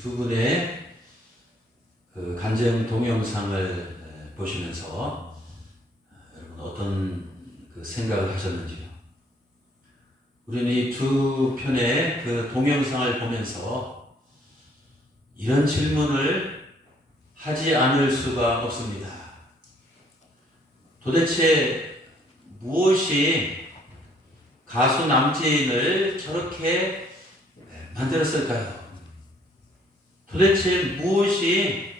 두 분의 그 간증 동영상을 보시면서 여러분 어떤 그 생각을 하셨는지요? 우리는 이 두 편의 그 동영상을 보면서 이런 질문을 하지 않을 수가 없습니다. 도대체 무엇이 가수 남진을 저렇게 만들었을까요? 도대체 무엇이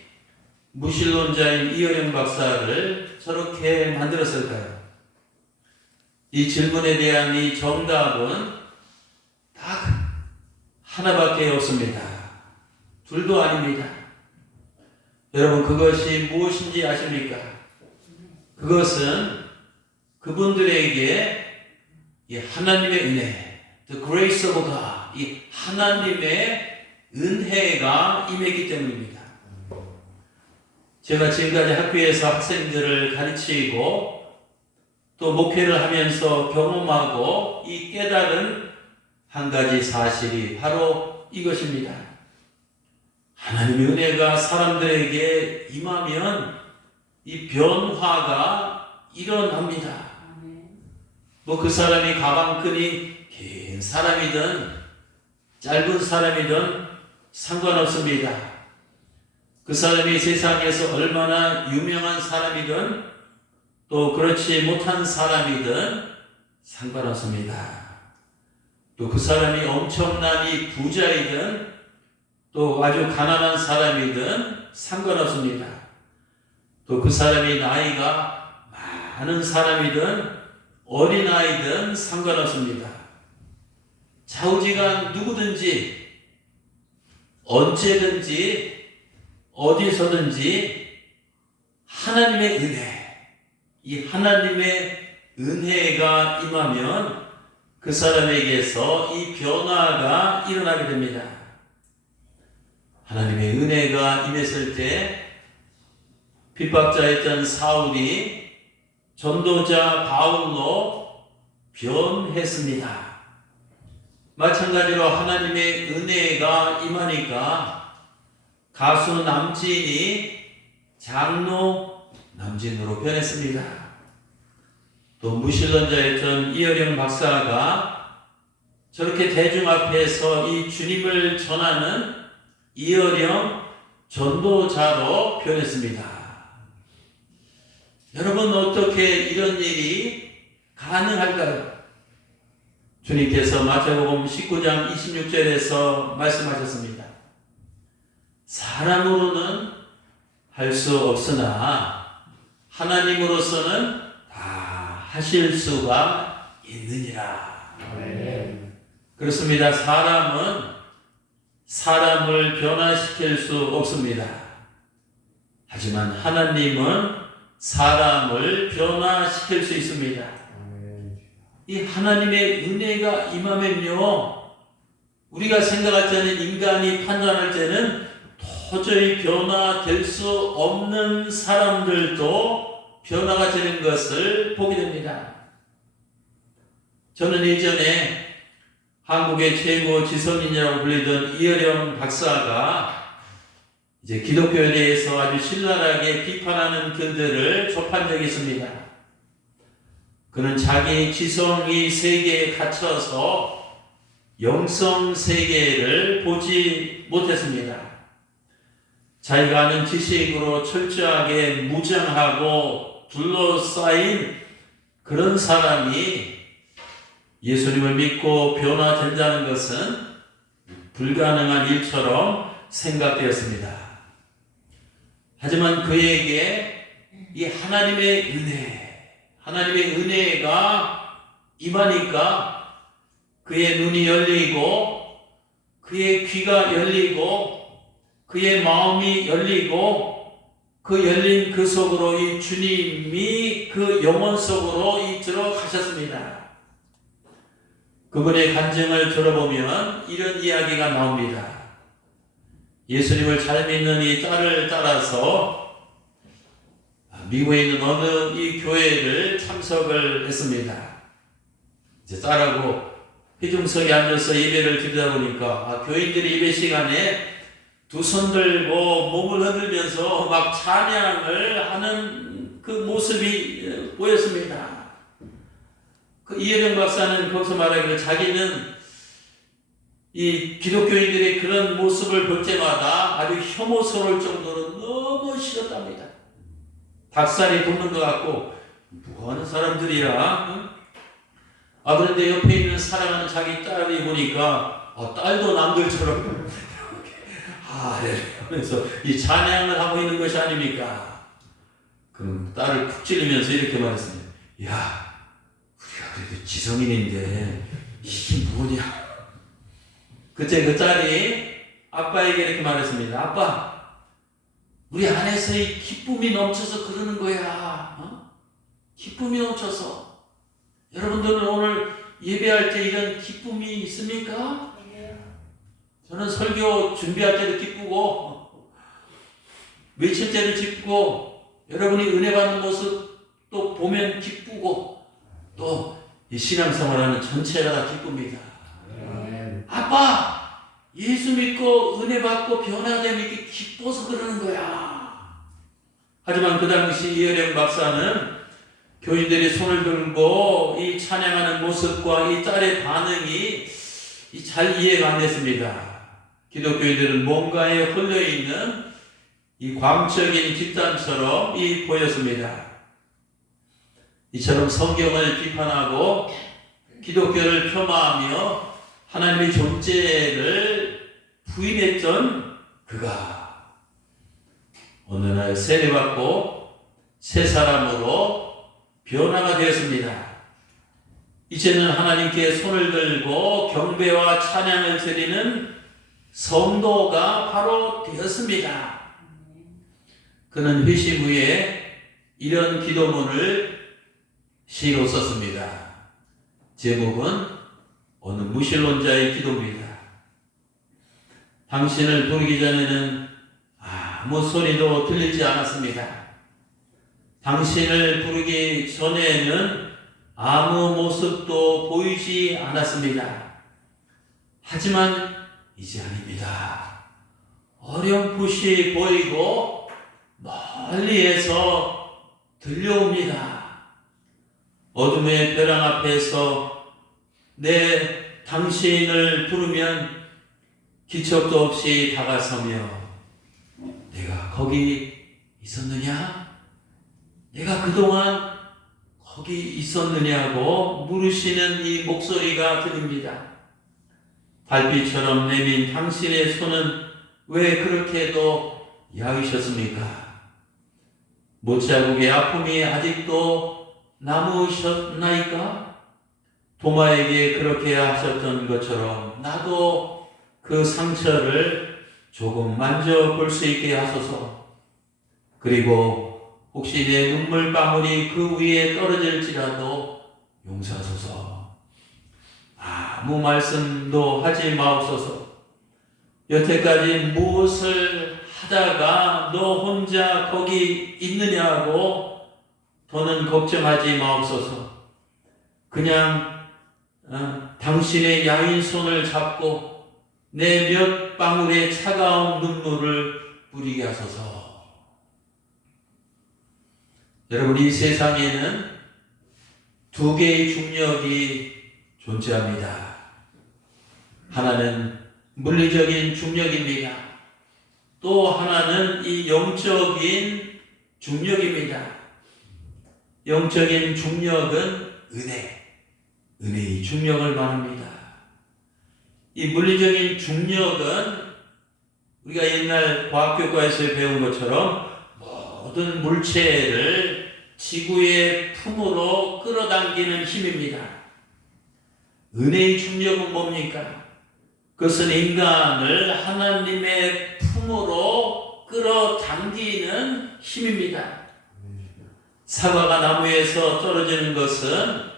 무신론자인 이어령 박사를 저렇게 만들었을까요? 이 질문에 대한 이 정답은 딱 하나밖에 없습니다. 둘도 아닙니다. 여러분, 그것이 무엇인지 아십니까? 그것은 그분들에게 이 하나님의 은혜, the grace of God, 이 하나님의 은혜가 임했기 때문입니다. 제가 지금까지 학교에서 학생들을 가르치고 또 목회를 하면서 경험하고 이 깨달은 한 가지 사실이 바로 이것입니다. 하나님의 은혜가 사람들에게 임하면 이 변화가 일어납니다. 뭐 그 사람이 가방끈이 긴 사람이든 짧은 사람이든 상관없습니다. 그 사람이 세상에서 얼마나 유명한 사람이든 또 그렇지 못한 사람이든 상관없습니다. 또 그 사람이 엄청난 이 부자이든 또 아주 가난한 사람이든 상관없습니다. 또 그 사람이 나이가 많은 사람이든 어린아이든 상관없습니다. 좌우지간 누구든지 언제든지 어디서든지 하나님의 은혜, 이 하나님의 은혜가 임하면 그 사람에게서 이 변화가 일어나게 됩니다. 하나님의 은혜가 임했을 때 핍박자였던 사울이 전도자 바울로 변했습니다. 마찬가지로 하나님의 은혜가 임하니까 가수 남진이 장로 남진으로 변했습니다. 또 무신론자였던 이어령 박사가 저렇게 대중 앞에서 이 주님을 전하는 이어령 전도자로 변했습니다. 여러분, 어떻게 이런 일이 가능할까요? 주님께서 마태복음 19장 26절에서 말씀하셨습니다. 사람으로는 할 수 없으나 하나님으로서는 다 하실 수가 있느니라. 아멘. 그렇습니다. 사람은 사람을 변화시킬 수 없습니다. 하지만 하나님은 사람을 변화시킬 수 있습니다. 이 하나님의 은혜가 임하면요, 우리가 생각할 때는, 인간이 판단할 때는 도저히 변화될 수 없는 사람들도 변화가 되는 것을 보게 됩니다. 저는 예전에 한국의 최고 지성인이라고 불리던 이어령 박사가 이제 기독교에 대해서 아주 신랄하게 비판하는 글들을 접한 적이 있습니다. 그는 자기 지성이 세계에 갇혀서 영성 세계를 보지 못했습니다. 자기가 아는 지식으로 철저하게 무장하고 둘러싸인 그런 사람이 예수님을 믿고 변화된다는 것은 불가능한 일처럼 생각되었습니다. 하지만 그에게 이 하나님의 은혜가 임하니까 그의 눈이 열리고 그의 귀가 열리고 그의 마음이 열리고 그 열린 그 속으로 이 주님이 그 영혼 속으로 들어가셨습니다. 그분의 간증을 들어보면 이런 이야기가 나옵니다. 예수님을 잘 믿는 이 딸을 따라서 미국에 있는 어느 이 교회를 참석을 했습니다. 이제 딸하고 회중석에 앉아서 예배를 드리다 보니까 교인들이 예배 시간에 두 손 들고 몸을 흔들면서 막 찬양을 하는 그 모습이 보였습니다. 그 이혜령 박사는 거기서 말하기를 자기는 이 기독교인들의 그런 모습을 볼 때마다 아주 혐오스러울 정도로 너무 싫었답니다. 닭살이 돋는 것 같고 뭐하는 사람들이야? 응? 그런데 옆에 있는 사랑하는 자기 딸이 보니까 딸도 남들처럼 하면서 이 찬양을 하고 있는 것이 아닙니까? 그럼 딸을 쿡 찌르면서 이렇게 말했습니다. 야, 우리가 그래도 지성인인데 이게 뭐냐? 그때 그 딸이 아빠에게 이렇게 말했습니다. 아빠, 우리 안에서 이 기쁨이 넘쳐서 그러는 거야. 기쁨이 넘쳐서. 여러분들은 오늘 예배할 때 이런 기쁨이 있습니까? 저는 설교 준비할 때도 기쁘고 외칠 때도 기쁘고 여러분이 은혜 받는 모습 또 보면 기쁘고 또 이 신앙생활하는 전체가 다 기쁩니다. 아빠, 예수 믿고 은혜 받고 변화되면 이렇게 기뻐서 그러는 거야. 하지만 그 당시 이혜령 박사는 교인들이 손을 들고 이 찬양하는 모습과 이 딸의 반응이 잘 이해가 안 됐습니다. 기독교인들은 뭔가에 홀려있는 이 광적인 집단처럼 보였습니다. 이처럼 성경을 비판하고 기독교를 폄하하며 하나님의 존재를 부인했던 그가 어느 날 세례받고 새 사람으로 변화가 되었습니다. 이제는 하나님께 손을 들고 경배와 찬양을 드리는 성도가 바로 되었습니다. 그는 회심 후에 이런 기도문을 시로 썼습니다. 제목은 어느 무신론자의 기도입니다. 당신을 부르기 전에는 아무 소리도 들리지 않았습니다. 당신을 부르기 전에는 아무 모습도 보이지 않았습니다. 하지만 이제 아닙니다. 어렴풋이 보이고 멀리에서 들려옵니다. 어둠의 벼랑 앞에서 내 당신을 부르면 기척도 없이 다가서며 내가 거기 있었느냐? 내가 그동안 거기 있었느냐고 물으시는 이 목소리가 들립니다. 달빛처럼 내민 당신의 손은 왜 그렇게도 야위셨습니까? 못자국의 아픔이 아직도 남으셨나이까? 도마에게 그렇게 하셨던 것처럼 나도 그 상처를 조금 만져볼 수 있게 하소서. 그리고 혹시 내 눈물방울이 그 위에 떨어질지라도 용서하소서. 아무 말씀도 하지 마옵소서. 여태까지 무엇을 하다가 너 혼자 거기 있느냐고 더는 걱정하지 마옵소서. 그냥 당신의 야윈 손을 잡고 내 몇 방울의 차가운 눈물을 뿌리게 하소서. 여러분, 이 세상에는 두 개의 중력이 존재합니다. 하나는 물리적인 중력입니다. 또 하나는 이 영적인 중력입니다. 영적인 중력은 은혜의 중력을 말합니다. 이 물리적인 중력은 우리가 옛날 과학교과에서 배운 것처럼 모든 물체를 지구의 품으로 끌어당기는 힘입니다. 은혜의 중력은 뭡니까? 그것은 인간을 하나님의 품으로 끌어당기는 힘입니다. 사과가 나무에서 떨어지는 것은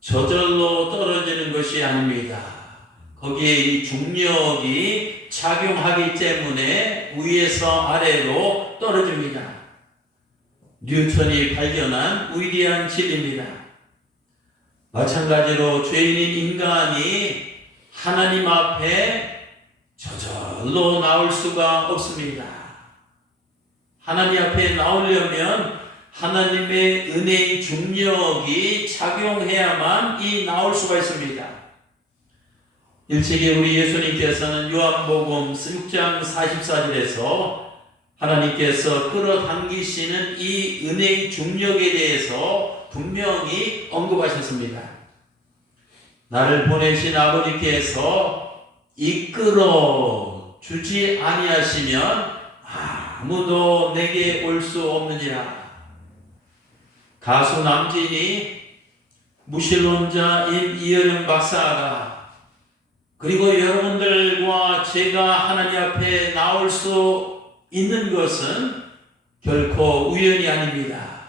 저절로 떨어지는 것이 아닙니다. 거기에 이 중력이 작용하기 때문에 위에서 아래로 떨어집니다. 뉴턴이 발견한 위대한 진리입니다. 마찬가지로 죄인인 인간이 하나님 앞에 저절로 절로 나올 수가 없습니다. 하나님 앞에 나오려면 하나님의 은혜의 중력이 작용해야만 나올 수가 있습니다. 일찍이 우리 예수님께서는 요한복음 6장 44절에서 하나님께서 끌어당기시는 이 은혜의 중력에 대해서 분명히 언급하셨습니다. 나를 보내신 아버지께서 이끌어 주지 아니하시면 아무도 내게 올 수 없느니라. 가수 남진이, 무신론자인 이어령 박사가, 그리고 여러분들과 제가 하나님 앞에 나올 수 있는 것은 결코 우연이 아닙니다.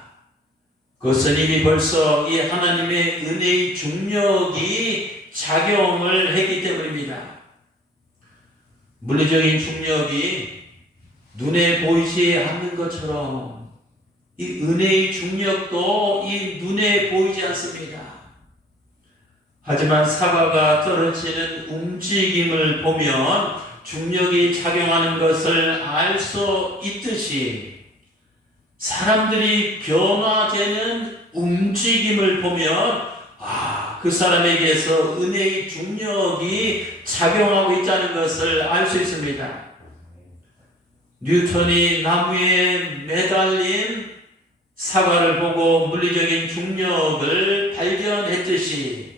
그것은 이미 벌써 이 하나님의 은혜의 중력이 작용을 했기 때문입니다. 물리적인 중력이 눈에 보이지 않는 것처럼 이 은혜의 중력도 이 눈에 보이지 않습니다. 하지만 사과가 떨어지는 움직임을 보면 중력이 작용하는 것을 알 수 있듯이 사람들이 변화되는 움직임을 보면 그 사람에게서 은혜의 중력이 작용하고 있다는 것을 알 수 있습니다. 뉴턴이 나무에 매달린 사과를 보고 물리적인 중력을 발견했듯이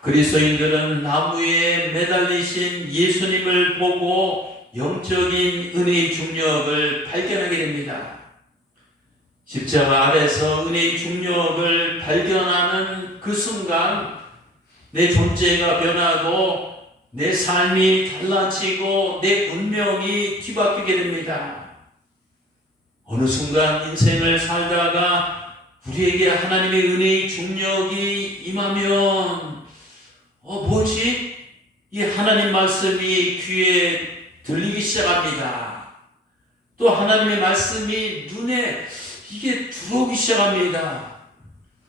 그리스도인들은 나무에 매달리신 예수님을 보고 영적인 은혜의 중력을 발견하게 됩니다. 십자가 아래서 은혜의 중력을 발견하는 그 순간 내 존재가 변하고 내 삶이 달라지고 내 운명이 뒤바뀌게 됩니다. 어느 순간 인생을 살다가 우리에게 하나님의 은혜의 중력이 임하면 뭐지? 이 하나님 말씀이 귀에 들리기 시작합니다. 또 하나님의 말씀이 눈에 이게 들어오기 시작합니다.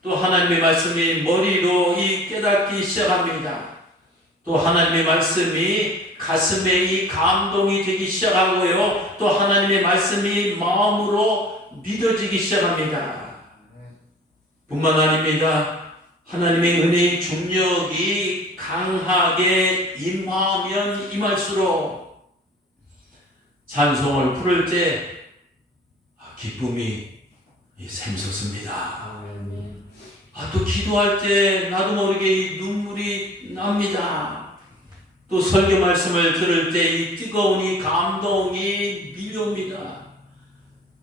또 하나님의 말씀이 머리로 깨닫기 시작합니다. 또 하나님의 말씀이 가슴에 이 감동이 되기 시작하고요. 또 하나님의 말씀이 마음으로 믿어지기 시작합니다. 뿐만 아닙니다. 하나님의 은혜의 중력이 강하게 임하면 임할수록 찬송을 부를 때 기쁨이 샘솟습니다. 또 기도할 때 나도 모르게 눈물이 납니다. 또 설교 말씀을 들을 때 이 뜨거운 이 감동이 밀려옵니다.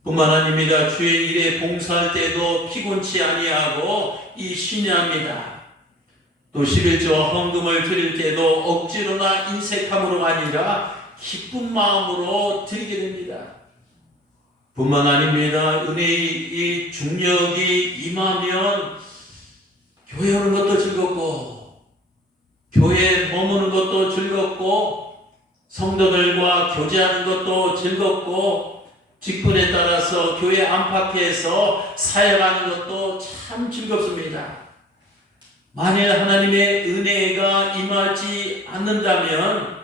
뿐만 아닙니다. 주의 일에 봉사할 때도 피곤치 아니하고 신뢰합니다. 또 11조와 헌금을 드릴 때도 억지로나 인색함으로가 아니라 기쁜 마음으로 드리게 됩니다. 뿐만 아닙니다. 은혜의 중력이 임하면 교회 오는 것도 즐겁고 교회에 머무는 것도 즐겁고 성도들과 교제하는 것도 즐겁고 직분에 따라서 교회 안팎에서 사역하는 것도 참 즐겁습니다. 만일 하나님의 은혜가 임하지 않는다면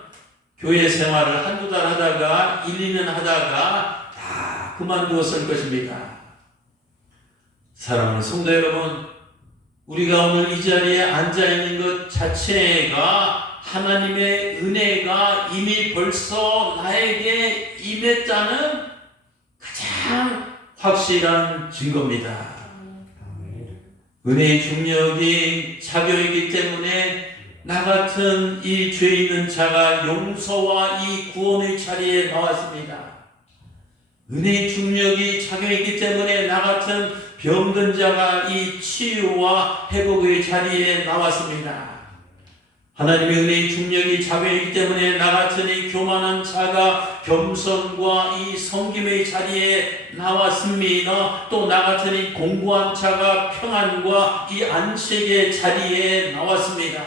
교회 생활을 한두 달 하다가 1, 2년 하다가 다 그만두었을 것입니다. 사랑하는 성도 여러분, 우리가 오늘 이 자리에 앉아있는 것 자체가 하나님의 은혜가 이미 벌써 나에게 임했다는 가장 확실한 증거입니다. 은혜의 중력이 작용이기 때문에 나 같은 이 죄 있는 자가 용서와 이 구원의 자리에 나왔습니다. 은혜의 중력이 작용했기 때문에 나 같은 병든 자가 이 치유와 회복의 자리에 나왔습니다. 하나님의 은혜의 중력이 작용했기 때문에 나 같은 이 교만한 자가 겸손과 이 섬김의 자리에 나왔습니다. 또 나 같은 이 공고한 자가 평안과 이 안식의 자리에 나왔습니다.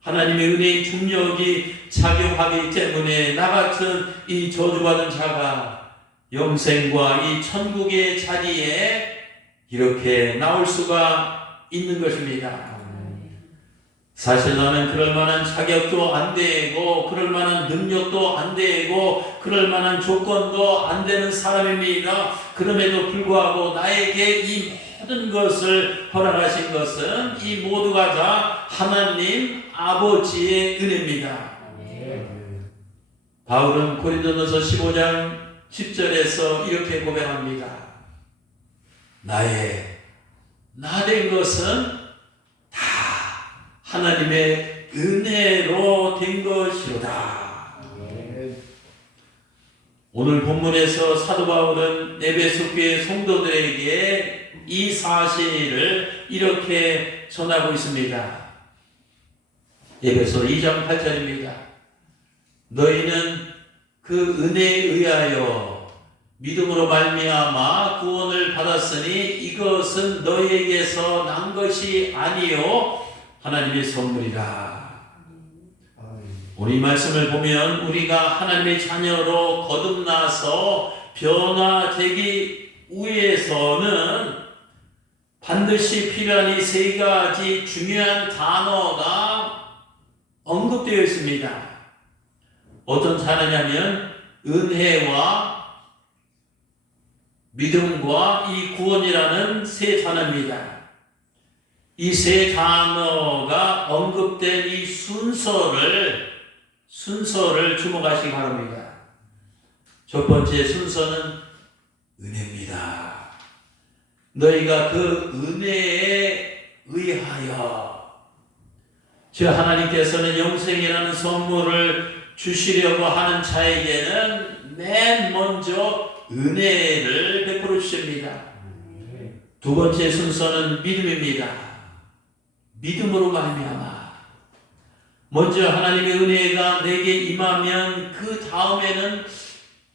하나님의 은혜의 중력이 작용하기 때문에 나 같은 이 저주받은 자가 영생과 이 천국의 자리에 이렇게 나올 수가 있는 것입니다. 사실 나는 그럴 만한 자격도 안 되고 그럴 만한 능력도 안 되고 그럴 만한 조건도 안 되는 사람입니다. 그럼에도 불구하고 나에게 이 모든 것을 허락하신 것은 이 모두가 다 하나님 아버지의 은혜입니다. 바울은 고린도전서 15장 10절에서 이렇게 고백합니다. 나의 나 된 것은 다 하나님의 은혜로 된 것이로다. 오늘 본문에서 사도 바울은 에베소 교회 성도들에게 이 사실을 이렇게 전하고 있습니다. 에베소 2장 8절입니다. 너희는 그 은혜에 의하여 믿음으로 말미암아 구원을 받았으니 이것은 너희에게서 난 것이 아니요 하나님의 선물이라. 오늘 이 말씀을 보면 우리가 하나님의 자녀로 거듭나서 변화되기 위해서는 반드시 필요한 이 세 가지 중요한 단어가 언급되어 있습니다. 어떤 단어냐면 은혜와 믿음과 이 구원이라는 세 단어입니다. 이 세 단어가 언급된 이 순서를 주목하시기 바랍니다. 첫 번째 순서는 은혜입니다. 너희가 그 은혜에 의하여, 즉 하나님께서는 영생이라는 선물을 주시려고 하는 자에게는 맨 먼저 은혜를 베풀어 주십니다. 두 번째 순서는 믿음입니다. 믿음으로 말미암아. 먼저 하나님의 은혜가 내게 임하면 그 다음에는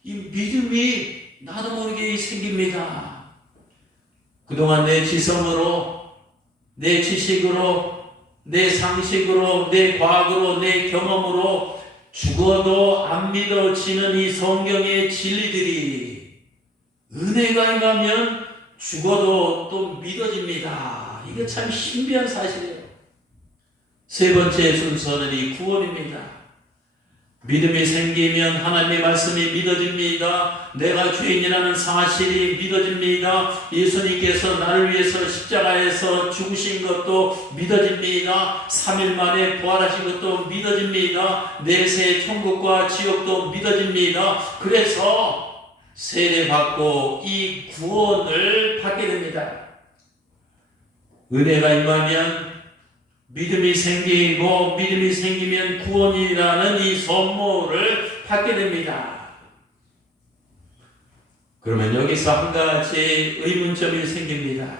이 믿음이 나도 모르게 생깁니다. 그동안 내 지성으로, 내 지식으로, 내 상식으로, 내 과학으로, 내 경험으로 죽어도 안 믿어지는 이 성경의 진리들이 은혜가 임하면 죽어도 또 믿어집니다. 이게 참 신비한 사실이에요. 세 번째 순서는 이 구원입니다. 믿음이 생기면 하나님의 말씀이 믿어집니다. 내가 죄인이라는 사실이 믿어집니다. 예수님께서 나를 위해서 십자가에서 죽으신 것도 믿어집니다. 3일 만에 부활하신 것도 믿어집니다. 내세 천국과 지옥도 믿어집니다. 그래서 세례받고 이 구원을 받게 됩니다. 은혜가 임하면 믿음이 생기고 믿음이 생기면 구원이라는 이 선물을 받게 됩니다. 그러면 여기서 한 가지 의문점이 생깁니다.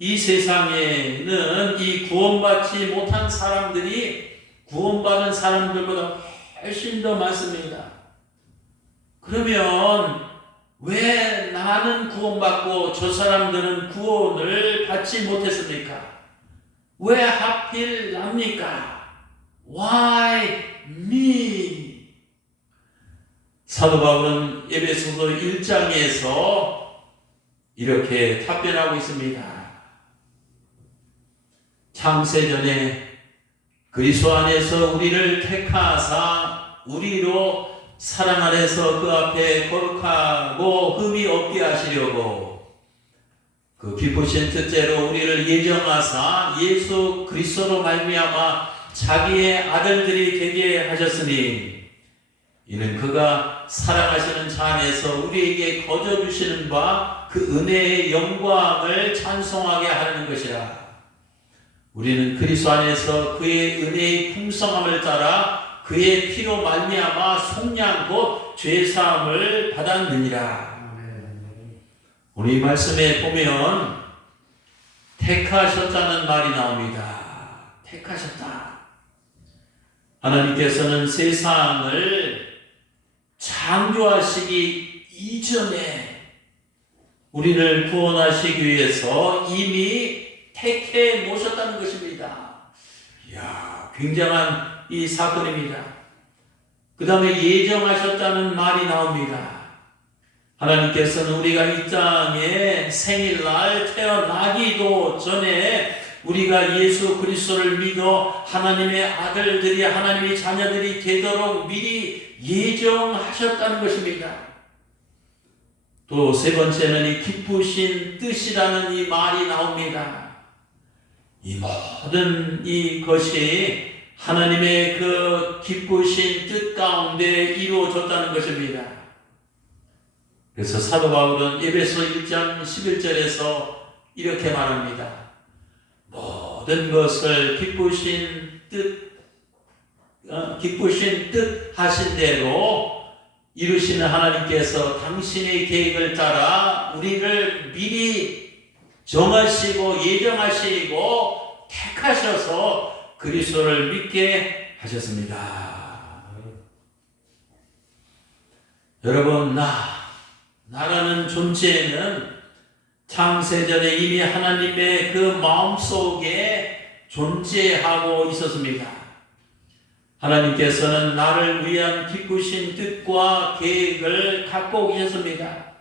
이 세상에는 이 구원받지 못한 사람들이 구원받은 사람들보다 훨씬 더 많습니다. 그러면 왜 나는 구원받고 저 사람들은 구원을 받지 못했습니까? 왜 하필 납니까? Why me? 사도 바울은 에베소서 1장에서 이렇게 답변하고 있습니다. 창세전에 그리스도 안에서 우리를 택하사 우리로 사랑 안에서 그 앞에 거룩하고 흠이 없게 하시려고 그 기쁘신 뜻대로 우리를 예정하사 예수 그리스도로 말미암아 자기의 아들들이 되게 하셨으니 이는 그가 사랑하시는 자 안에서 우리에게 거저 주시는 바 그 은혜의 영광을 찬송하게 하는 것이라. 우리는 그리스도 안에서 그의 은혜의 풍성함을 따라 그의 피로 말미암아 속량 곧 죄사함을 받았느니라. 오늘 이 말씀에 보면 택하셨다는 말이 나옵니다. 택하셨다. 하나님께서는 세상을 창조하시기 이전에 우리를 구원하시기 위해서 이미 택해 놓으셨다는 것입니다. 이야, 굉장한 이 사건입니다. 그 다음에 예정하셨다는 말이 나옵니다. 하나님께서는 우리가 이 땅에 생일날 태어나기도 전에 우리가 예수 그리스도를 믿어 하나님의 아들들이 하나님의 자녀들이 되도록 미리 예정하셨다는 것입니다. 또 세 번째는 이 기쁘신 뜻이라는 이 말이 나옵니다. 이 모든 이것이 하나님의 그 기쁘신 뜻 가운데 이루어졌다는 것입니다. 그래서 사도 바울은 에베소 1장 11절에서 이렇게 말합니다. 모든 것을 기쁘신 뜻 하신 대로 이루시는 하나님께서 당신의 계획을 따라 우리를 미리 정하시고 예정하시고 택하셔서 그리스도를 믿게 하셨습니다. 여러분, 나라는 존재는 창세전에 이미 하나님의 그 마음속에 존재하고 있었습니다. 하나님께서는 나를 위한 기쁘신 뜻과 계획을 갖고 계셨습니다.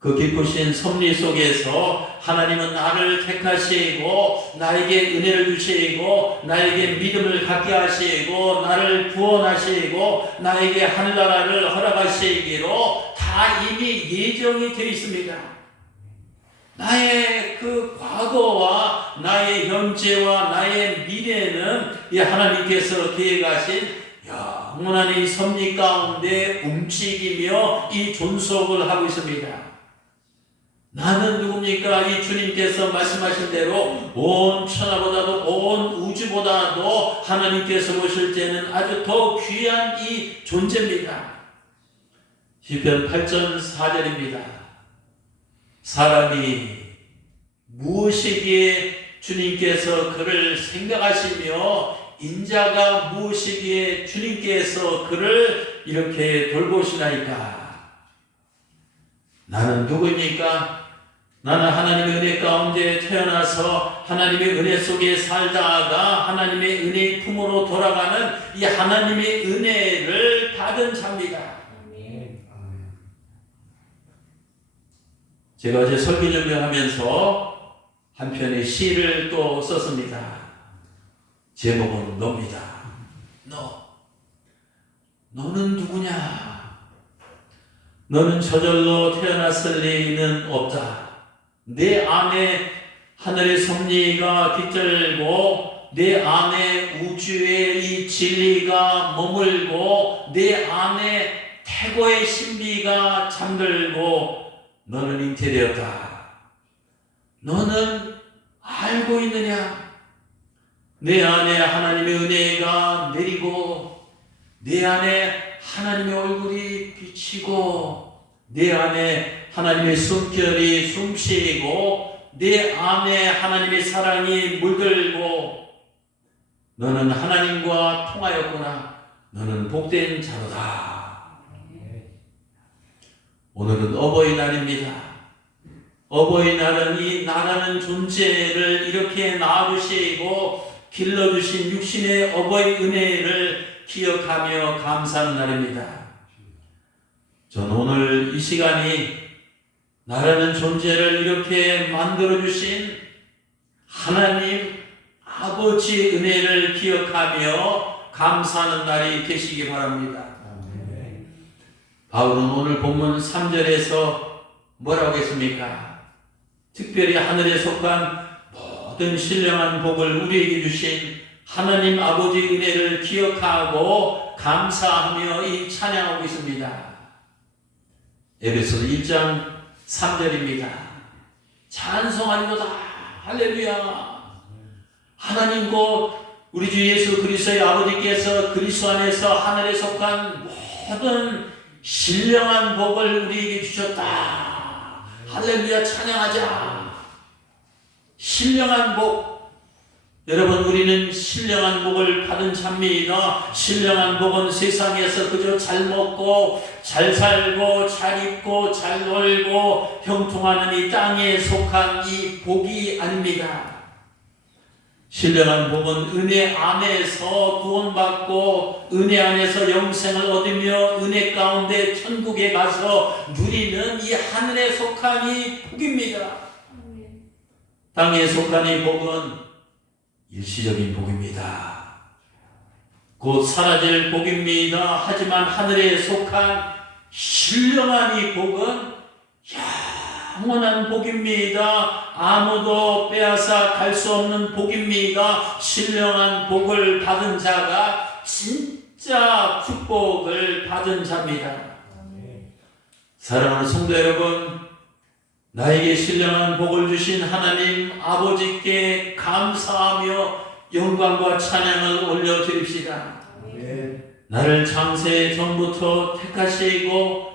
그 기쁘신 섭리 속에서 하나님은 나를 택하시고 나에게 은혜를 주시고 나에게 믿음을 갖게 하시고 나를 구원하시고 나에게 하늘나라를 허락하시기로 다 이미 예정이 되어 있습니다. 나의 그 과거와 나의 현재와 나의 미래는 이 하나님께서 계획하신 영원한 이 섭리 가운데 움직이며 이 존속을 하고 있습니다. 나는 누굽니까? 이 주님께서 말씀하신 대로 온 천하보다도 온 우주보다도 하나님께서 보실 때는 아주 더 귀한 이 존재입니다. 시편 8전 4절입니다. 사람이 무엇이기에 주님께서 그를 생각하시며 인자가 무엇이기에 주님께서 그를 이렇게 돌보시나이까? 나는 누구입니까? 나는 하나님의 은혜 가운데 태어나서 하나님의 은혜 속에 살다가 하나님의 은혜의 품으로 돌아가는 이 하나님의 은혜를 받은 자입니다. 제가 어제 설교 준비하면서 한 편의 시를 또 썼습니다. 제목은 너입니다. 너는 누구냐? 너는 저절로 태어났을 리는 없다. 내 안에 하늘의 섭리가 깃들고 내 안에 우주의 이 진리가 머물고 내 안에 태고의 신비가 잠들고 너는 잉태되었다. 너는 알고 있느냐? 내 안에 하나님의 은혜가 내리고 내 안에 하나님의 얼굴이 비치고 내 안에 하나님의 숨결이 숨쉬고 내 안에 하나님의 사랑이 물들고 너는 하나님과 통하였구나. 너는 복된 자로다. 오늘은 어버이날입니다. 어버이날은 이 나라는 존재를 이렇게 낳아주시고 길러주신 육신의 어버이 은혜를 기억하며 감사하는 날입니다. 저는 오늘 이 시간이 나라는 존재를 이렇게 만들어주신 하나님 아버지의 은혜를 기억하며 감사하는 날이 되시기 바랍니다. 바울은 오늘 본문 3절에서 뭐라고 했습니까? 특별히 하늘에 속한 모든 신령한 복을 우리에게 주신 하나님 아버지의 은혜를 기억하고 감사하며 이 찬양하고 있습니다. 에베소서 1장 3절입니다. 찬송하리로다. 할렐루야. 하나님 곧 우리 주 예수 그리스도의 아버지께서 그리스도 안에서 하늘에 속한 모든 신령한 복을 우리에게 주셨다. 할렐루야. 찬양하자. 신령한 복. 여러분, 우리는 신령한 복을 받은 자입니다. 신령한 복은 세상에서 그저 잘 먹고 잘 살고 잘 입고 잘 놀고 형통하는 이 땅에 속한 이 복이 아닙니다. 신령한 복은 은혜 안에서 구원받고 은혜 안에서 영생을 얻으며 은혜 가운데 천국에 가서 누리는 이 하늘에 속한 이 복입니다. 땅에 속한 이 복은 일시적인 복입니다. 곧 사라질 복입니다. 하지만 하늘에 속한 신령한 이 복은 영원한 복입니다. 아무도 빼앗아 갈 수 없는 복입니다. 신령한 복을 받은 자가 진짜 축복을 받은 자입니다. 사랑하는 성도 여러분, 나에게 신령한 복을 주신 하나님 아버지께 감사하며 영광과 찬양을 올려드립시다. 나를 창세 전부터 택하시고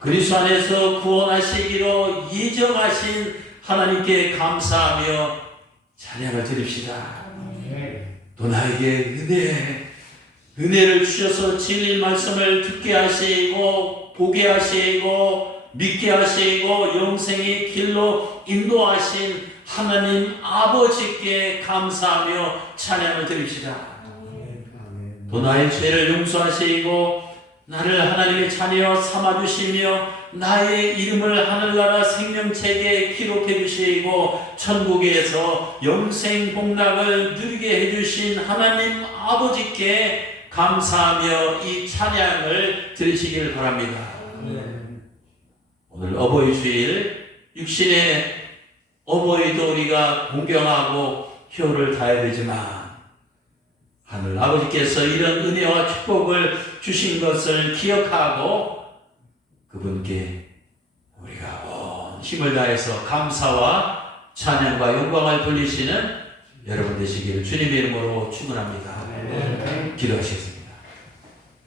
그리스도 안에서 구원하시기로 예정하신 하나님께 감사하며 찬양을 드립시다. 또 나에게 은혜를 주셔서 진리 말씀을 듣게 하시고 보게 하시고 믿게 하시고 영생의 길로 인도하신 하나님 아버지께 감사하며 찬양을 드립시다. 또 나의 죄를 용서하시고 나를 하나님의 자녀 삼아주시며 나의 이름을 하늘나라 생명책에 기록해 주시고 천국에서 영생 복락을 누리게 해주신 하나님 아버지께 감사하며 이 찬양을 드리시길 바랍니다. 오늘 어버이 주일 육신의 어버이도 우리가 공경하고 효를 다해야 되지만 하늘 아버지께서 이런 은혜와 축복을 주신 것을 기억하고 그분께 우리가 온 힘을 다해서 감사와 찬양과 영광을 돌리시는 여러분 되시기를 주님의 이름으로 축원합니다. 기도하시겠습니다.